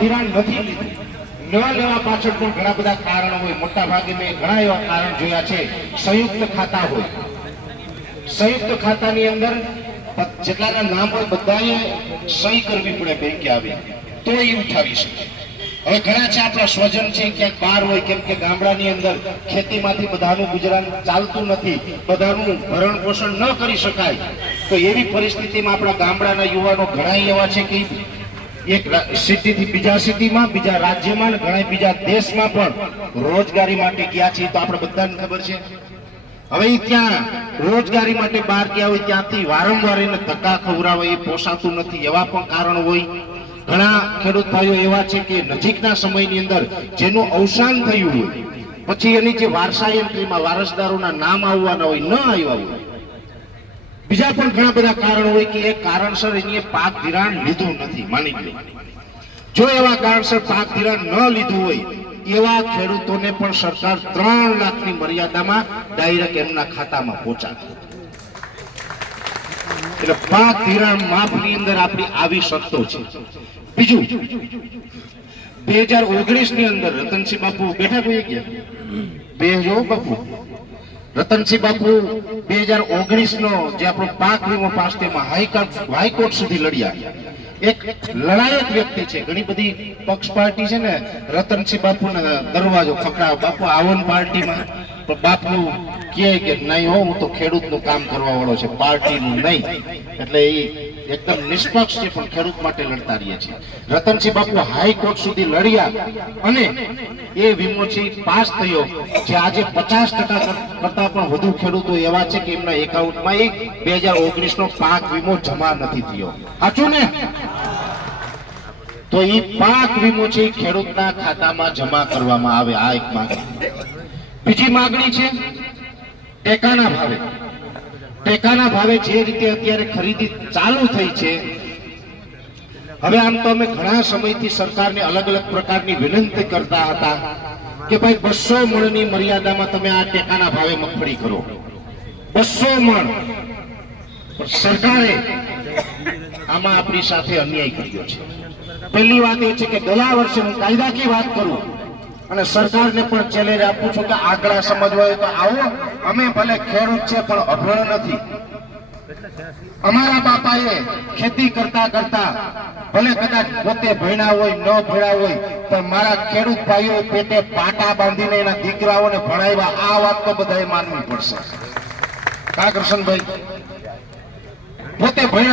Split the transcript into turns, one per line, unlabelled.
ધિરાણ નથી. ન લેવા પાછળ પણ ઘણા બધા કારણો હોય. મોટા ભાગે મેં ઘણા એવા કારણ જોયા છે. સંયુક્ત ખાતા હોય. સંયુક્ત ખાતાની અંદર જેટલાના નામ હોય બધાએ સહી કરવી પડે બેંકે આવી. તો એ ઉઠાવી શકે. હવે ઘણા છે આપણા સ્વજન છે, ક્યાંક બહાર હોય, કેમ કે ગામડાની અંદર ખેતીમાંથી બધાનું ગુજરાન ચાલતું નથી. બધાનું ભરણ પોષણ ન કરી શકાય. તો એવી પરિસ્થિતિમાં આપણા ગામડાના યુવાનો ઘણા એવા છે કે એક સિટીથી બીજા સિટીમાં, બીજા રાજ્યમાં ઘણા બીજા દેશમાં પણ રોજગારી માટે ગયા છે તો આપણે બધાને ખબર છે. હવે ત્યાં રોજગારી માટે બહાર ગયા હોય ત્યાંથી વારંવાર એને ધક્કા ખવડાવે, એ પોસાતું નથી. એવા પણ કારણ હોય. ઘણા ખેડૂત ભાઈઓ એવા છે કે નજીકના સમયની અંદર જેનું અવસાન થયું હોય, પછી એની જે વારસા એન્ટ્રીમાં વારસદારોના નામ આવવાના હોય, ન આવ્યા હોય બીજા પણ ઘણા બધા કારણ હોય કે એ કારણસર એની પાક ધિરાણ લીધું નથી, માની લો જો એવા કારણસર પાક ધિરાણ ન લીધું હોય, એવા ખેડૂતોને પણ સરકાર ત્રણ લાખની મર્યાદામાં ડાયરેક્ટ એમના ખાતામાં પહોંચાડે. એટલે પાક ધિરાણ માફની અંદર આપણી આવી શરતો છે. બીજું, બે હજાર ઓગણીસની અંદર રતનસિંહ બાપુ બેઠા કોઈ ગયા બે જો બાપુ. રતનસિંહ બાપુ બે હજાર ઓગણીસ નો જે આપણો પાક વીમો પાસ હાઈકોર્ટ સુધી લડ્યા એક લડાયક વ્યક્તિ છે. ઘણી બધી પક્ષ પાર્ટી છે ને, રતનસિંહ બાપુ દરવાજો ખખડાવ. બાપુ આવન પાર્ટીમાં, પણ બાપુ કહે કે, નહીં હો, હું તો ખેડૂતનું કામ કરવા વાળો છે. પાર્ટીનું નહીં. એટલે એ એકદમ નિષ્પક્ષ છે પણ ખેડૂત માટે લડતા રહીએ છીએ. રતનસિંહ બાપુ હાઈકોર્ટ સુધી લડ્યા અને એ વિમોચી પાસ થયો, જે આજે પચાસ ટકા કરતા પણ વધુ ખેડૂતો એવા છે કે એમના એકાઉન્ટમાં એ બે હજાર ઓગણીસ નો પાક વીમો જમા નથી થયો. સાચું ને? તો એ પાક વીમો છે ખેડૂતના ખાતામાં જમા કરવામાં આવે, આ એક માંગણી. બીજી માંગણી છે, ટેકાના ભાવે. ટેકાના ભાવે જે રીતે અત્યારે ખરીદી ચાલુ થઈ છે, હવે આમ તો અમે ઘણા સમયથી સરકારને અલગ અલગ પ્રકારની વિનંતી કરતા હતા કે ભાઈ બસો મણની મર્યાદામાં તમે આ ટેકાના ભાવે મગફળી કરો. બસો મણ. સરકારે આમાં આપણી સાથે અન્યાય કર્યો છે. પહેલી વાત એ છે કે ગયા વર્ષે હું કાયદાકીય વાત કરું. અને સરકારને પણ ચેલેન્જ આપું છું કે આંકડા સમજવા હોય તો આવો. અમે ભલે ખેડૂત છે, પણ અભણ નથી. અમારા બાપાએ ખેતી કરતા કરતા ભલે કદાચ પોતે ભણ્યા હોય, ન ભણ્યા હોય, પણ મારા ખેડૂત ભાઈઓ પેટે પાટા બાંધીને એના દીકરાઓને ભણાવ્યા. આ વાત તો બધાએ માનવી પડશે. કા કૃષ્ણભાઈ પોતે ભણ્યા